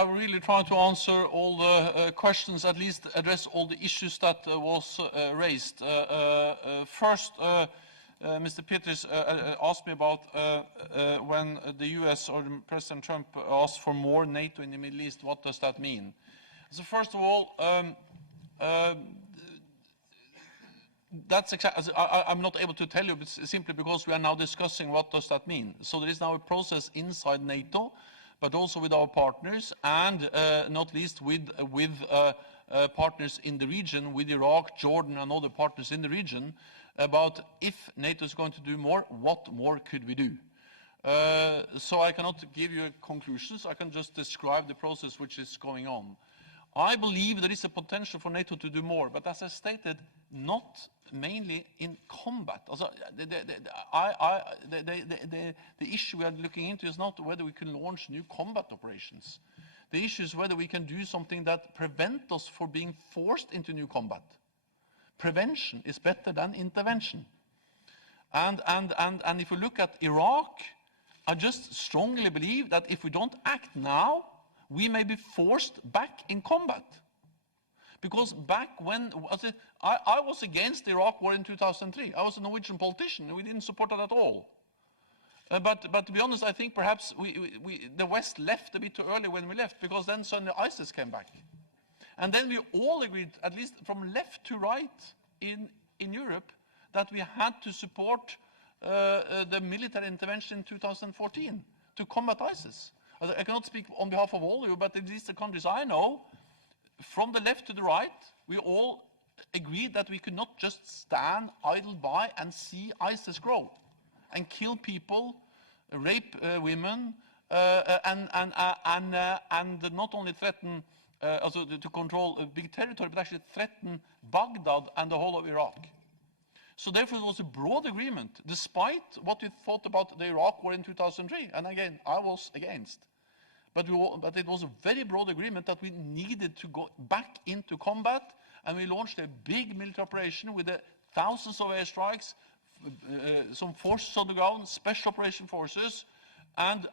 I will really try to answer all the questions, at least address all the issues that was raised. First, Mr. Peters asked me about when the US or President Trump asked for more NATO in the Middle East, what does that mean? So first of all, that's exactly, I'm not able to tell you simply because we are now discussing what does that mean. So there is now a process inside NATO, but also with our partners, and not least with partners in the region, with Iraq, Jordan, and other partners in the region, about if NATO is going to do more, what more could we do? So I cannot give you conclusions. I can just describe the process which is going on. I believe there is a potential for NATO to do more, but as I stated, not mainly in combat. Also, the issue we are looking into is not whether we can launch new combat operations. The issue is whether we can do something that prevents us from being forced into new combat. Prevention is better than intervention. And if we look at Iraq, I just strongly believe that if we don't act now, we may be forced back in combat. Because back when, I was against the Iraq war in 2003. I was a Norwegian politician, and we didn't support that at all. But to be honest, I think perhaps the West left a bit too early when we left, because then suddenly ISIS came back. And then we all agreed, at least from left to right in Europe, that we had to support the military intervention in 2014 to combat ISIS. I cannot speak on behalf of all of you, but at least the countries I know, from the left to the right, we all agreed that we could not just stand idle by and see ISIS grow and kill people, rape women, and not only threaten also to control a big territory, but actually threaten Baghdad and the whole of Iraq. So therefore it was a broad agreement, despite what we thought about the Iraq war in 2003. And again, I was against. But it was a very broad agreement that we needed to go back into combat, and we launched a big military operation with thousands of airstrikes, some forces on the ground, special operation forces, and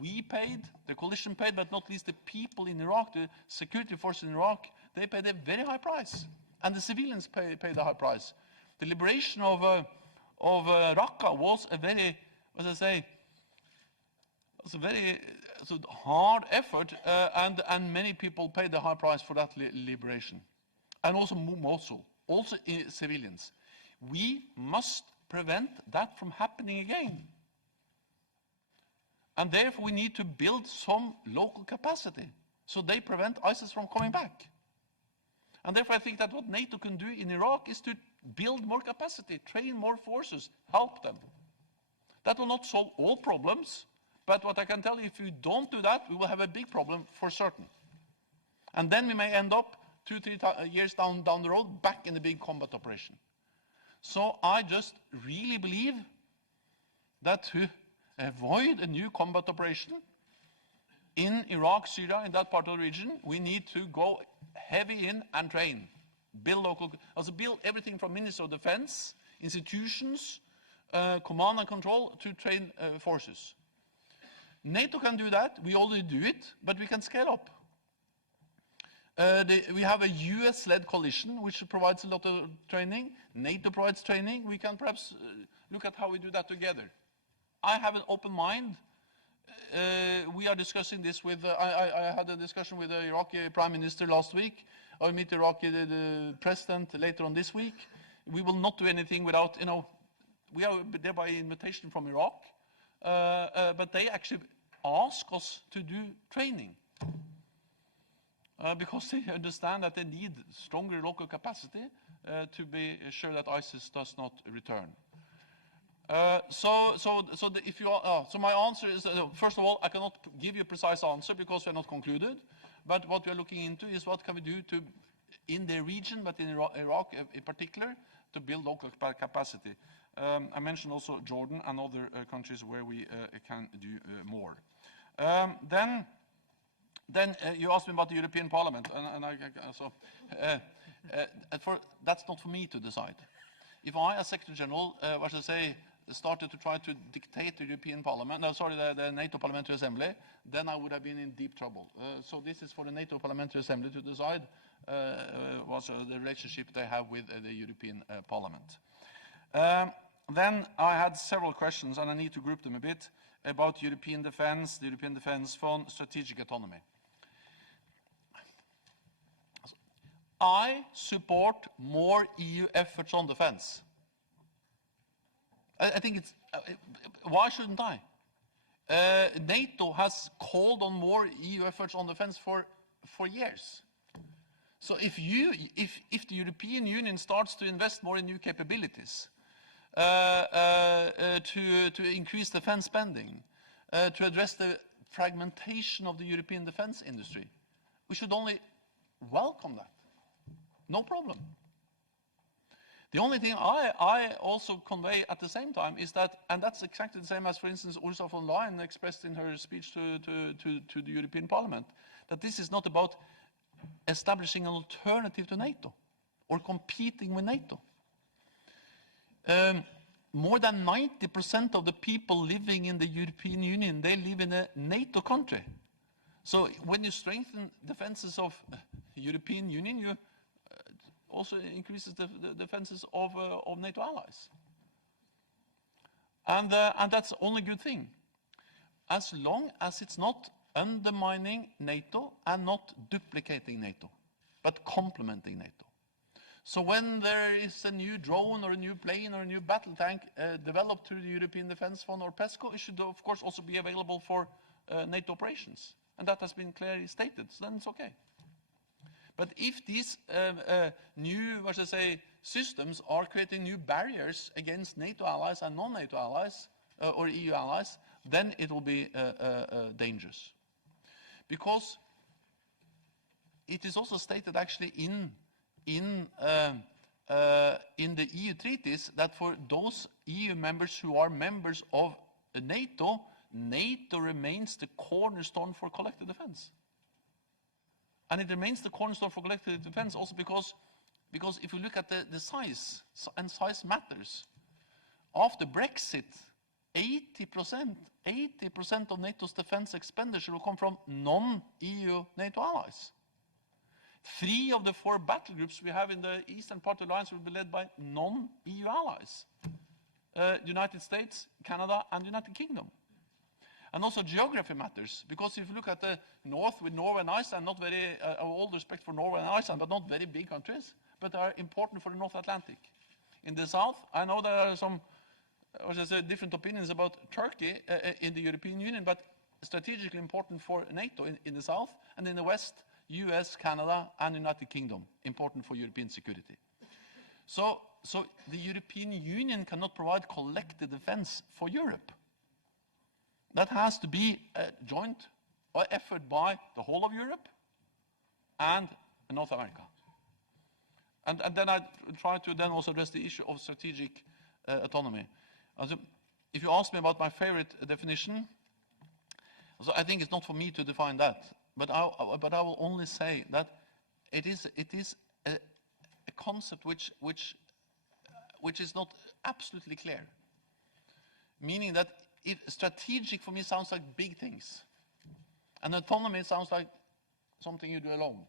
we paid, the coalition paid, but not least the people in Iraq, the security forces in Iraq, they paid a very high price, and the civilians paid a high price. The liberation of Raqqa was a very, as I say, was a very hard effort, and many people paid the high price for that liberation. And also Mosul, also civilians. We must prevent that from happening again. And therefore we need to build some local capacity so they prevent ISIS from coming back. And therefore I think that what NATO can do in Iraq is to build more capacity, train more forces, help them. That will not solve all problems, but what I can tell you, if you don't do that, we will have a big problem for certain. And then we may end up 2-3 years down the road back in the big combat operation. So I just really believe that to avoid a new combat operation in Iraq, Syria, in that part of the region, we need to go heavy in and train. Build everything from Ministry of Defense, institutions, command and control to train forces. NATO can do that. We already do it, but we can scale up. We have a US-led coalition which provides a lot of training. NATO provides training. We can perhaps look at how we do that together. I have an open mind. We are discussing this with, I had a discussion with the Iraqi Prime Minister last week. I will meet the Iraqi the President later on this week. We will not do anything without, we are there by invitation from Iraq, but they actually ask us to do training because they understand that they need stronger local capacity to be sure that ISIS does not return. So my answer is, first of all, I cannot give you a precise answer because we are not concluded. But what we are looking into is what can we do to, in the region, but in Iraq in particular, to build local capacity. I mentioned also Jordan and other countries where we can do more. Then you asked me about the European Parliament, that's not for me to decide. If I, as Secretary General, started to try to dictate the European Parliament, no, sorry, the NATO Parliamentary Assembly, then I would have been in deep trouble. So this is for the NATO Parliamentary Assembly to decide what's the relationship they have with the European Parliament. Then I had several questions, and I need to group them a bit, about European defense, the European Defense Fund, strategic autonomy. I support more EU efforts on defense. I think it's, why shouldn't I? NATO has called on more EU efforts on defense for years. So if the European Union starts to invest more in new capabilities, to increase defense spending, to address the fragmentation of the European defense industry, we should only welcome that. No problem. The only thing I also convey at the same time is that, and that's exactly the same as, for instance, Ursula von der Leyen expressed in her speech to the European Parliament, that this is not about establishing an alternative to NATO or competing with NATO. More than 90% of the people living in the European Union, they live in a NATO country. So when you strengthen defenses of the European Union, you also increases the defenses of NATO allies. And that's only good thing, as long as it's not undermining NATO and not duplicating NATO, but complementing NATO. So when there is a new drone or a new plane or a new battle tank developed through the European Defence Fund or PESCO, it should of course also be available for NATO operations. And that has been clearly stated, so then it's okay. But if these new, what should I say, systems are creating new barriers against NATO allies and non-NATO allies or EU allies, then it will be dangerous. Because it is also stated actually in the EU treaties that for those EU members who are members of NATO, NATO remains the cornerstone for collective defense. And it remains the cornerstone for collective defense also because if you look at the size, and size matters, after Brexit, 80% of NATO's defense expenditure will come from non-EU NATO allies. 3 of the 4 battle groups we have in the eastern part of the alliance will be led by non-EU allies. United States, Canada, and United Kingdom. And also geography matters, because if you look at the north with Norway and Iceland, not very, all respect for Norway and Iceland, but not very big countries, but are important for the North Atlantic. In the south, I know there are some different opinions about Turkey in the European Union, but strategically important for NATO in the south, and in the west, US, Canada, and United Kingdom, important for European security. So the European Union cannot provide collective defense for Europe. That has to be a joint effort by the whole of Europe and North America. And then I try to then also address the issue of strategic autonomy. Also, if you ask me about my favorite definition, so I think it's not for me to define that, but I will only say that it is a concept which is not absolutely clear, meaning that strategic for me sounds like big things, and autonomy sounds like something you do alone.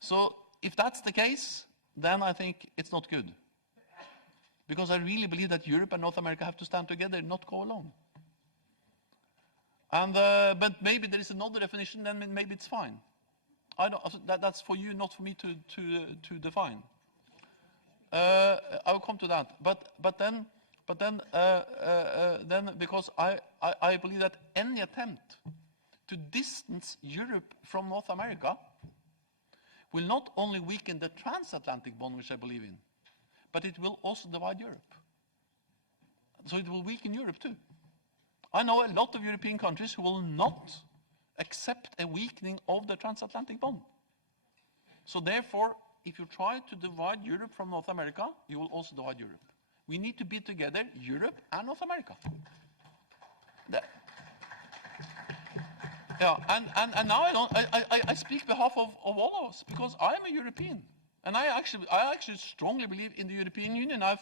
So if that's the case, then I think it's not good, because I really believe that Europe and North America have to stand together, not go alone. And but maybe there is another definition, then maybe it's fine. I don't. That's for you, not for me to define. I will come to that. But then because I believe that any attempt to distance Europe from North America will not only weaken the transatlantic bond, which I believe in, but it will also divide Europe. So it will weaken Europe too. I know a lot of European countries who will not accept a weakening of the transatlantic bond. So therefore, if you try to divide Europe from North America, you will also divide Europe. We need to be together, Europe and North America. Yeah, and now I speak on behalf of all of us, because I am a European. And I actually strongly believe in the European Union. I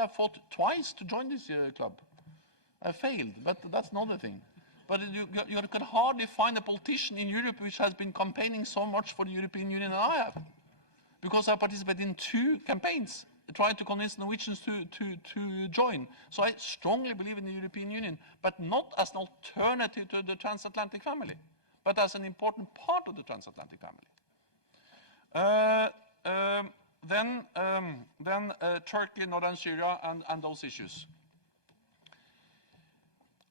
have fought twice to join this club. I failed, but that's another thing. But you can hardly find a politician in Europe which has been campaigning so much for the European Union than I have. Because I participated in 2 campaigns trying to convince Norwegians to join. So I strongly believe in the European Union, but not as an alternative to the transatlantic family, but as an important part of the transatlantic family. Then Turkey, Northern Syria, and those issues.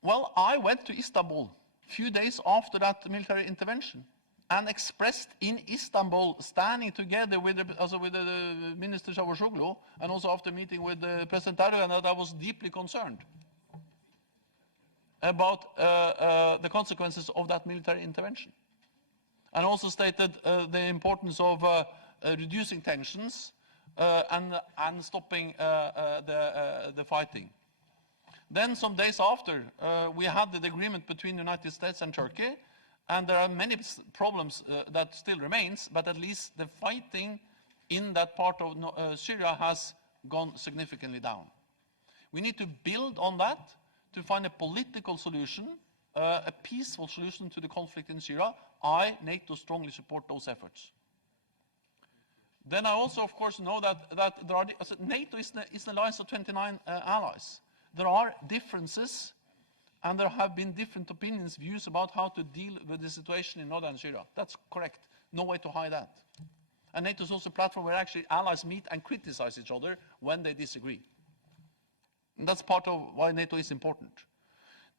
Well, I went to Istanbul a few days after that military intervention and expressed in Istanbul, standing together with the Minister Çavuşoğlu, and also after meeting with President Erdogan, that I was deeply concerned about the consequences of that military intervention. And also stated the importance of reducing tensions and stopping the fighting. Then some days after, we had the agreement between the United States and Turkey, and there are many problems that still remains, but at least the fighting in that part of Syria has gone significantly down. We need to build on that to find a political solution, a peaceful solution to the conflict in Syria. NATO strongly support those efforts. Then I also, of course, know that there are, NATO is the alliance of 29 allies. There are differences, and there have been different opinions, views about how to deal with the situation in northern Syria. That's correct. No way to hide that. And NATO is also a platform where actually allies meet and criticize each other when they disagree. And that's part of why NATO is important.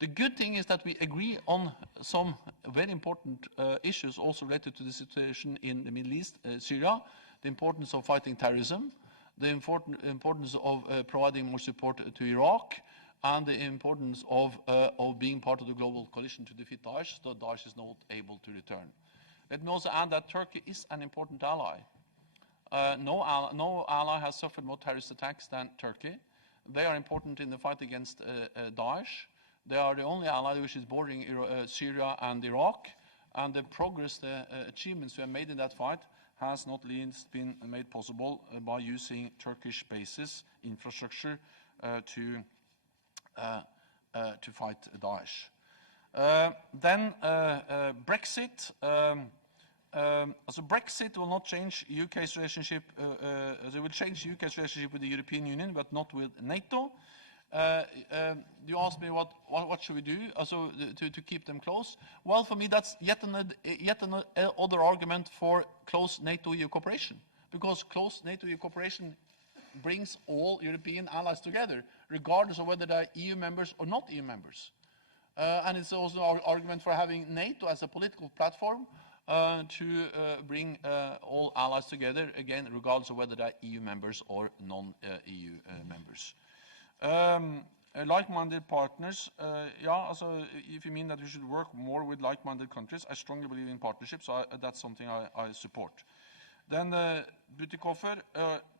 The good thing is that we agree on some very important issues also related to the situation in the Middle East, Syria, the importance of fighting terrorism, the importance of providing more support to Iraq, and the importance of being part of the global coalition to defeat Daesh, so Daesh is not able to return. Let me also add that Turkey is an important ally. No ally has suffered more terrorist attacks than Turkey. They are important in the fight against Daesh. They are the only ally which is bordering Syria and Iraq, and the progress, the achievements we have made in that fight has not least been made possible by using Turkish bases, infrastructure, to fight Daesh. Then Brexit. Brexit will not change UK's relationship. It will change UK's relationship with the European Union, but not with NATO. You asked me what should we do to keep them close. Well, for me, that's yet another argument for close NATO-EU cooperation, because close NATO-EU cooperation brings all European allies together, regardless of whether they're EU members or not EU members. And it's also our argument for having NATO as a political platform to bring all allies together, again, regardless of whether they're EU members or non-EU members. Like-minded partners, if you mean that we should work more with like-minded countries, I strongly believe in partnerships, so that's something I support. Then Butikoffer,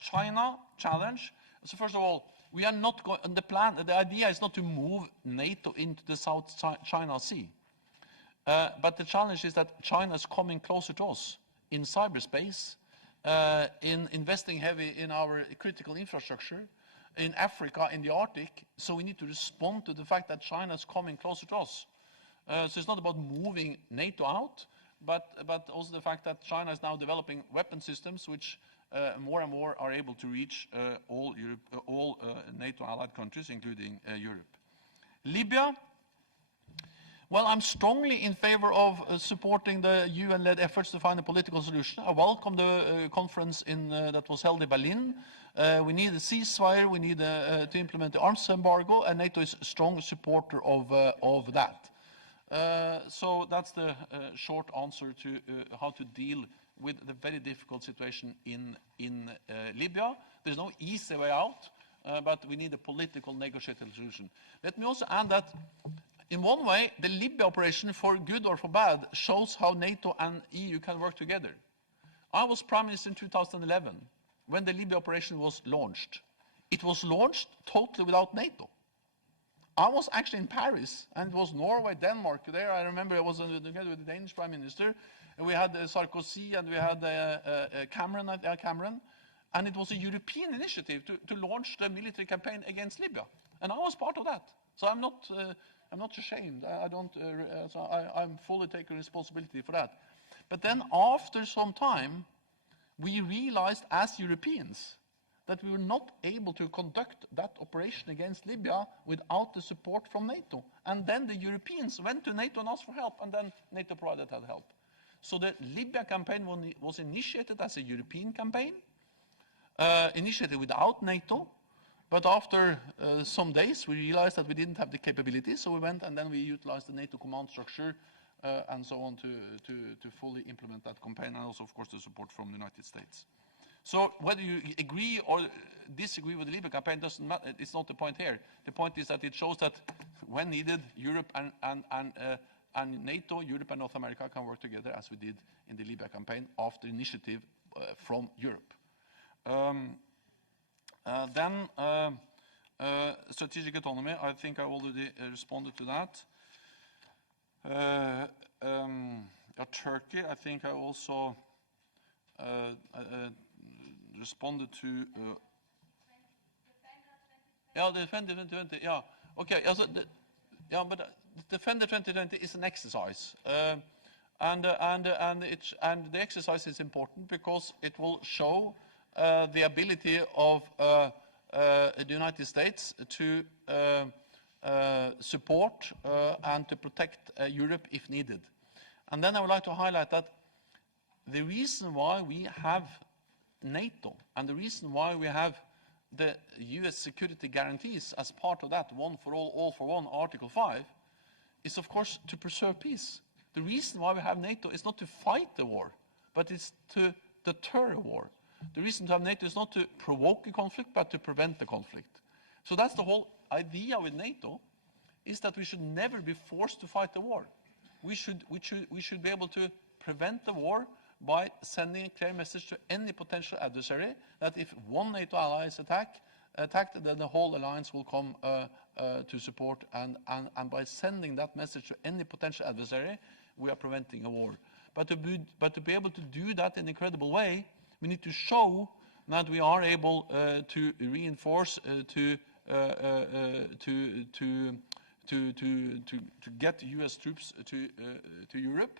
China challenge. So first of all, we are not going, the idea is not to move NATO into the South China Sea. But the challenge is that China is coming closer to us in cyberspace, in investing heavy in our critical infrastructure, in Africa, in the Arctic, so we need to respond to the fact that China is coming closer to us. So it's not about moving NATO out, but also the fact that China is now developing weapon systems which more and more are able to reach all NATO allied countries, including Europe. Libya. Well, I'm strongly in favor of supporting the UN-led efforts to find a political solution. I welcome the conference that was held in Berlin. We need a ceasefire, we need to implement the arms embargo, and NATO is a strong supporter of that. So that's the short answer to how to deal with the very difficult situation in Libya. There's no easy way out, but we need a political negotiated solution. Let me also add that in one way, the Libya operation, for good or for bad, shows how NATO and EU can work together. I was Prime Minister in 2011 when the Libya operation was launched. It was launched totally without NATO. I was actually in Paris, and it was Norway, Denmark. There, I remember I was together with the Danish Prime Minister, and we had Sarkozy, and we had Cameron, and it was a European initiative to launch the military campaign against Libya, and I was part of that. So I'm not ashamed. I'm fully taking responsibility for that. But then, after some time, we realized as Europeans that we were not able to conduct that operation against Libya without the support from NATO. And then the Europeans went to NATO and asked for help, and then NATO provided that help. So the Libya campaign was initiated as a European campaign, initiated without NATO, but after some days we realized that we didn't have the capabilities, so we went and then we utilized the NATO command structure and so on to fully implement that campaign, and also, of course, the support from the United States. So whether you agree or disagree with the Libya campaign doesn't matter. It's not the point here. The point is that it shows that when needed, Europe and NATO, Europe and North America can work together as we did in the Libya campaign after initiative from Europe. Strategic autonomy, I think I already responded to that. Turkey, I think I also responded to. Yeah, the Defender 2020. Yeah, okay. But the Defender 2020 is an exercise, and the exercise is important because it will show the ability of the United States to support and to protect Europe if needed. And then I would like to highlight that the reason why we have NATO and the reason why we have the US security guarantees as part of that one for all for one, Article 5, is of course to preserve peace. The reason why we have NATO is not to fight the war, but it's to deter a war. The reason to have NATO is not to provoke a conflict, but to prevent the conflict. So that's the whole idea with NATO, is that we should never be forced to fight the war. We should be able to prevent the war by sending a clear message to any potential adversary that if one NATO ally is attacked, then the whole alliance will come to support. And by sending that message to any potential adversary, we are preventing a war. But to be able to do that in a credible way, we need to show that we are able to reinforce, to get US troops to Europe,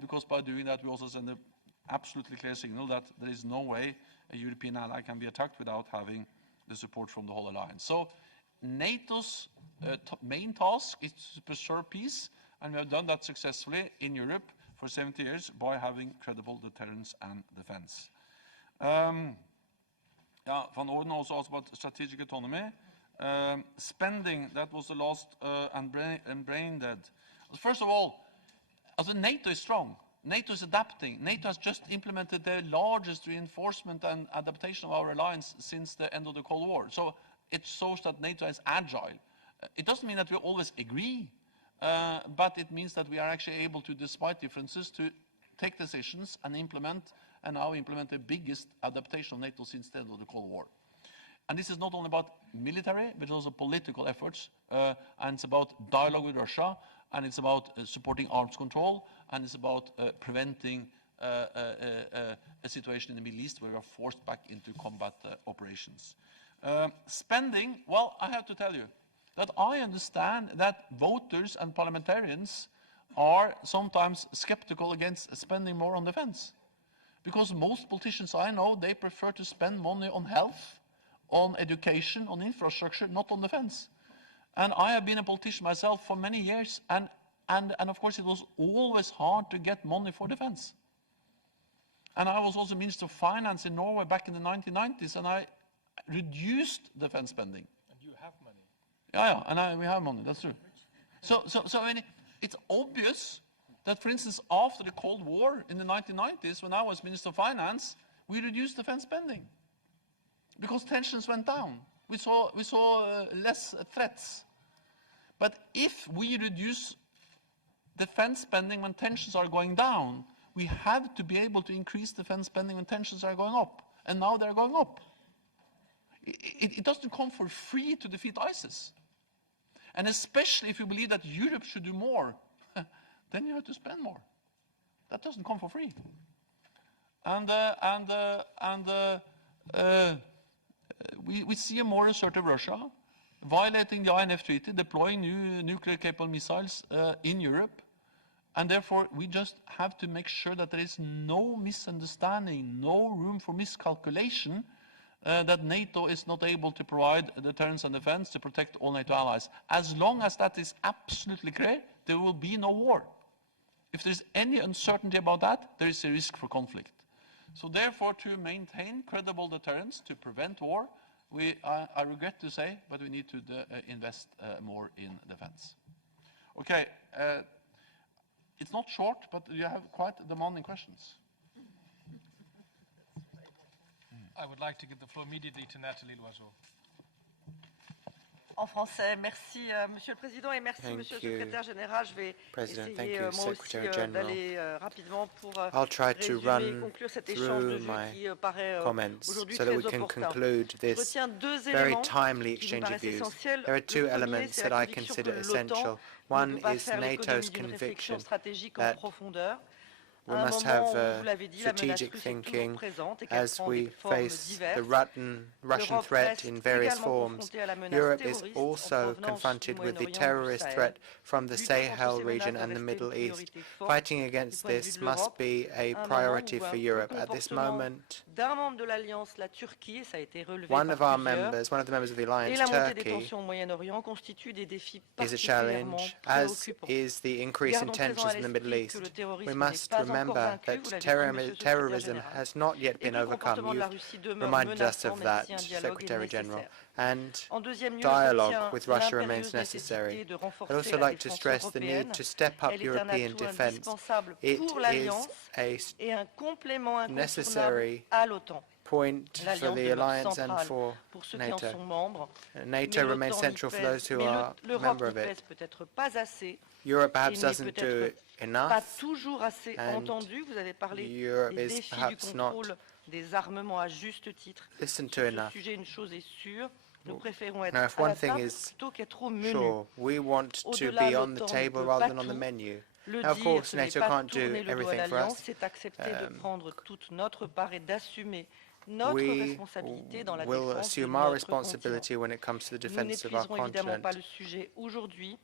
because by doing that we also send an absolutely clear signal that there is no way a European ally can be attacked without having the support from the whole alliance. So NATO's main task is to preserve peace, and we have done that successfully in Europe for 70 years by having credible deterrence and defense. Van Orden also asked about strategic autonomy. Spending, that was the last, and brain dead. First of all, NATO is strong. NATO is adapting. NATO has just implemented the largest reinforcement and adaptation of our alliance since the end of the Cold War. So it shows that NATO is agile. It doesn't mean that we always agree, but it means that we are actually able to, despite differences, to take decisions and implement, and now implement the biggest adaptation of NATO since the end of the Cold War. And this is not only about military, but also political efforts, and it's about dialogue with Russia, and it's about supporting arms control, and it's about preventing a situation in the Middle East where we are forced back into combat operations. Spending, well, I have to tell you that I understand that voters and parliamentarians are sometimes skeptical against spending more on defense. Because most politicians I know, they prefer to spend money on health, on education, on infrastructure, not on defense. And I have been a politician myself for many years, and of course it was always hard to get money for defense. And I was also Minister of Finance in Norway back in the 1990s, and I reduced defense spending. And you have money. Yeah, and we have money, that's true. So I mean, it's obvious that, for instance, after the Cold War in the 1990s, when I was Minister of Finance, we reduced defense spending because tensions went down. We saw less threats. But if we reduce defense spending when tensions are going down, we have to be able to increase defense spending when tensions are going up. And now they're going up. It doesn't come for free to defeat ISIS. And especially if you believe that Europe should do more, then you have to spend more. That doesn't come for free. We see a more assertive Russia violating the INF Treaty, deploying new nuclear-capable missiles in Europe. And therefore, we just have to make sure that there is no misunderstanding, no room for miscalculation, that NATO is not able to provide deterrence and defense to protect all NATO allies. As long as that is absolutely clear, there will be no war. If there's any uncertainty about that, there is a risk for conflict. So therefore, to maintain credible deterrence, to prevent war, I regret to say, but we need to invest more in defense. Okay, it's not short, but you have quite demanding questions. I would like to give the floor immediately to Nathalie Loiseau. En français, merci Monsieur le Président et merci Monsieur le Secrétaire Général. Je vais essayer moi aussi d'aller rapidement pour résumer et conclure cet échange de vues qui paraît aujourd'hui très opportun. Je retiens deux éléments qui me paraissent essentiels. Le premier, c'est la conviction que l'OTAN ne peut pas faire l'économie d'une réflexion stratégique en profondeur. We must have strategic thinking as we face the Russian threat in various forms. Europe is also confronted with the terrorist threat from the Sahel region and the Middle East. Fighting against this must be a priority for Europe. At this moment, one of the members of the alliance, Turkey, is a challenge, as is the increase in tensions in the Middle East. We must remember that terrorism has not yet been overcome. You've reminded us of that, Secretary General. And dialogue with Russia remains necessary. I'd also like to stress the need to step up European defense. It is a necessary point for the alliance and for NATO. NATO remains central for those who are a member of it. Europe perhaps doesn't do enough, and Europe is perhaps not listened to enough. Now, if one thing is sure, we want to be on the table rather than on the menu. Now, of course, NATO can't do everything for us. We will assume our responsibility when it comes to the defense of our continent.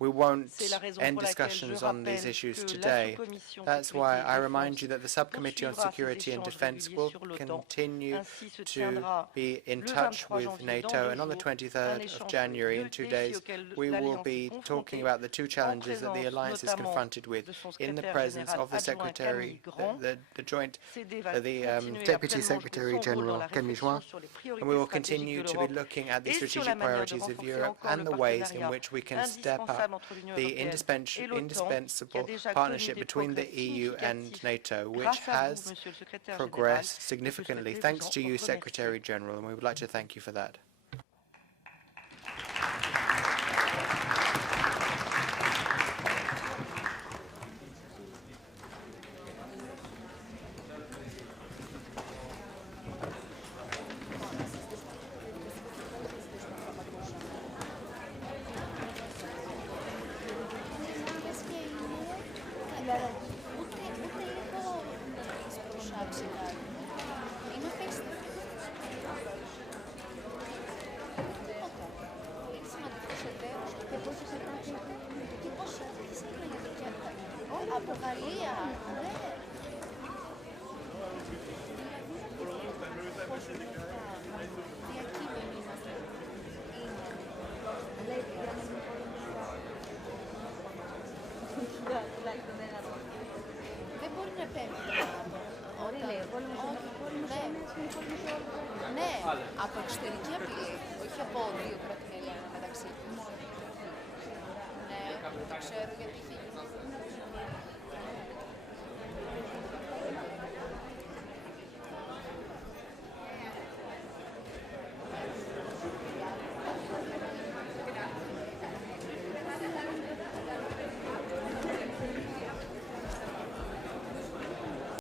We won't end discussions on these issues today. That's why I remind you that the Subcommittee on Security and Defense will continue to be in touch with NATO, and on the 23rd of January, in 2 days, we will be talking about the two challenges that the alliance is confronted with in the presence of the Secretary, the Deputy Secretary General, and we will continue to be looking at the strategic priorities of Europe and the ways in which we can step up the indispensable partnership between the EU and NATO, which has progressed significantly thanks to you, Secretary General, and we would like to thank you for that. Ναι, από εξωτερική απειλή, όχι από δύο κράτη-μέλη μεταξύ τους. Ναι, το ξέρω γιατί